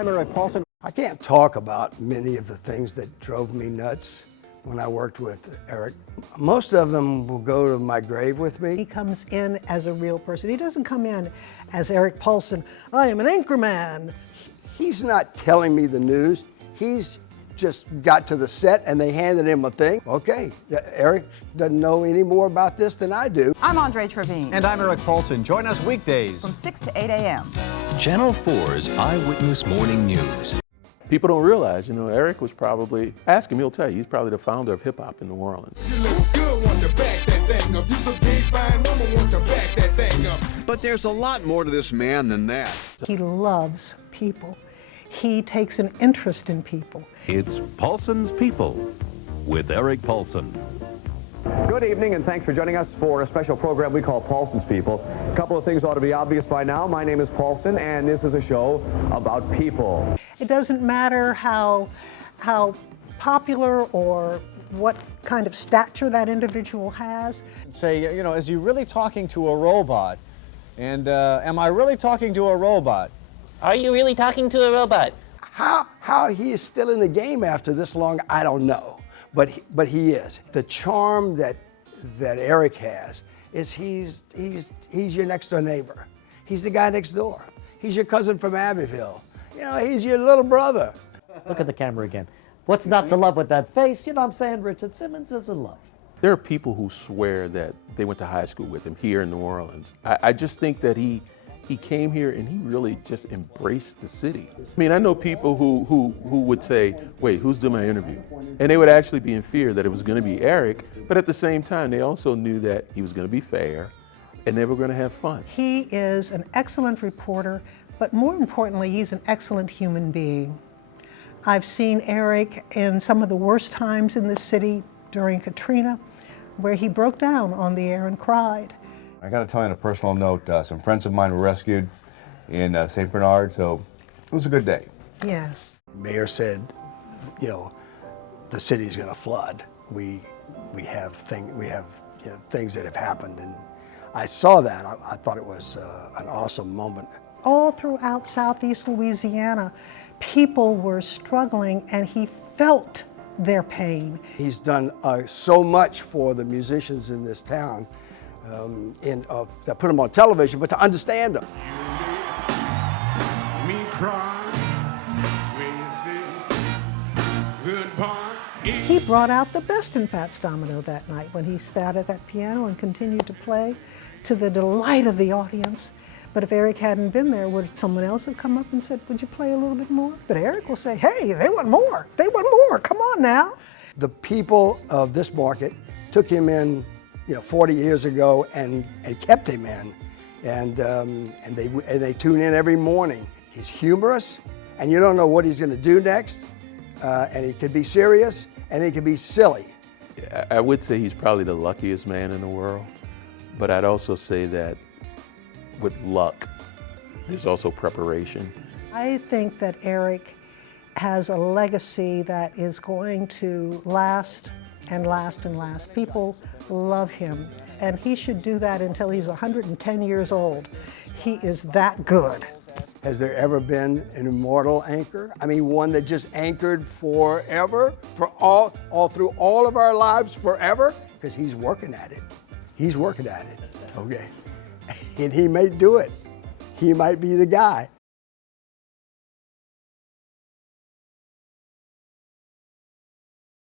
I'm Eric Paulsen. I can't talk about many of the things that drove me nuts when I worked with Eric. Most of them will go to my grave with me. He comes in as a real person. He doesn't come in as Eric Paulsen. I am an anchorman. He's not telling me the news. He's just got to the set and they handed him a thing. Okay, Eric doesn't know any more about this than I do. I'm Andre Trevine. And I'm Eric Paulsen. Join us weekdays From 6 to 8 a.m. Channel 4's Eyewitness Morning News. People don't realize, Eric was probably, ask him, he'll tell you, he's probably the founder of hip-hop in New Orleans. But there's a lot more to this man than that. He loves people. He takes an interest in people. It's Paulsen's People with Eric Paulsen. Good evening, and thanks for joining us for a special program we call Paulsen's People. A couple of things ought to be obvious by now. My name is Paulsen, and this is a show about people. It doesn't matter how popular or what kind of stature that individual has. Say, is he really talking to a robot? And am I really talking to a robot? Are you really talking to a robot? How he is still in the game after this long, I don't know. But he is. The charm that Eric has is he's your next door neighbor. He's the guy next door. He's your cousin from Abbeville. He's your little brother. Look at the camera again. What's not to love with that face? I'm saying Richard Simmons is in love. There are people who swear that they went to high school with him here in New Orleans. I just think that he came here and he really just embraced the city. I know people who would say, wait, who's doing my interview? And they would actually be in fear that it was going to be Eric, but at the same time, they also knew that he was going to be fair and they were going to have fun. He is an excellent reporter, but more importantly, he's an excellent human being. I've seen Eric in some of the worst times in the city during Katrina, where he broke down on the air and cried. I got to tell you on a personal note, some friends of mine were rescued in St. Bernard, so it was a good day. Yes. Mayor said, the city's going to flood. We have things that have happened, and I saw that. I thought it was an awesome moment. All throughout Southeast Louisiana, people were struggling, and he felt their pain. He's done so much for the musicians in this town. To put them on television, but to understand them. He brought out the best in Fats Domino that night when he sat at that piano and continued to play to the delight of the audience. But if Eric hadn't been there, would someone else have come up and said, would you play a little bit more? But Eric will say, hey, they want more. They want more. Come on now. The people of this market took him in 40 years ago and kept him in, and they tune in every morning. He's humorous, and you don't know what he's going to do next, and he could be serious, and he could be silly. I would say he's probably the luckiest man in the world, but I'd also say that with luck, there's also preparation. I think that Eric has a legacy that is going to last and last and last. People love him, and he should do that until he's 110 years old. He is that good. Has there ever been an immortal anchor? One that just anchored forever, for all through all of our lives forever? Because he's working at it. He's working at it, okay? And he may do it. He might be the guy.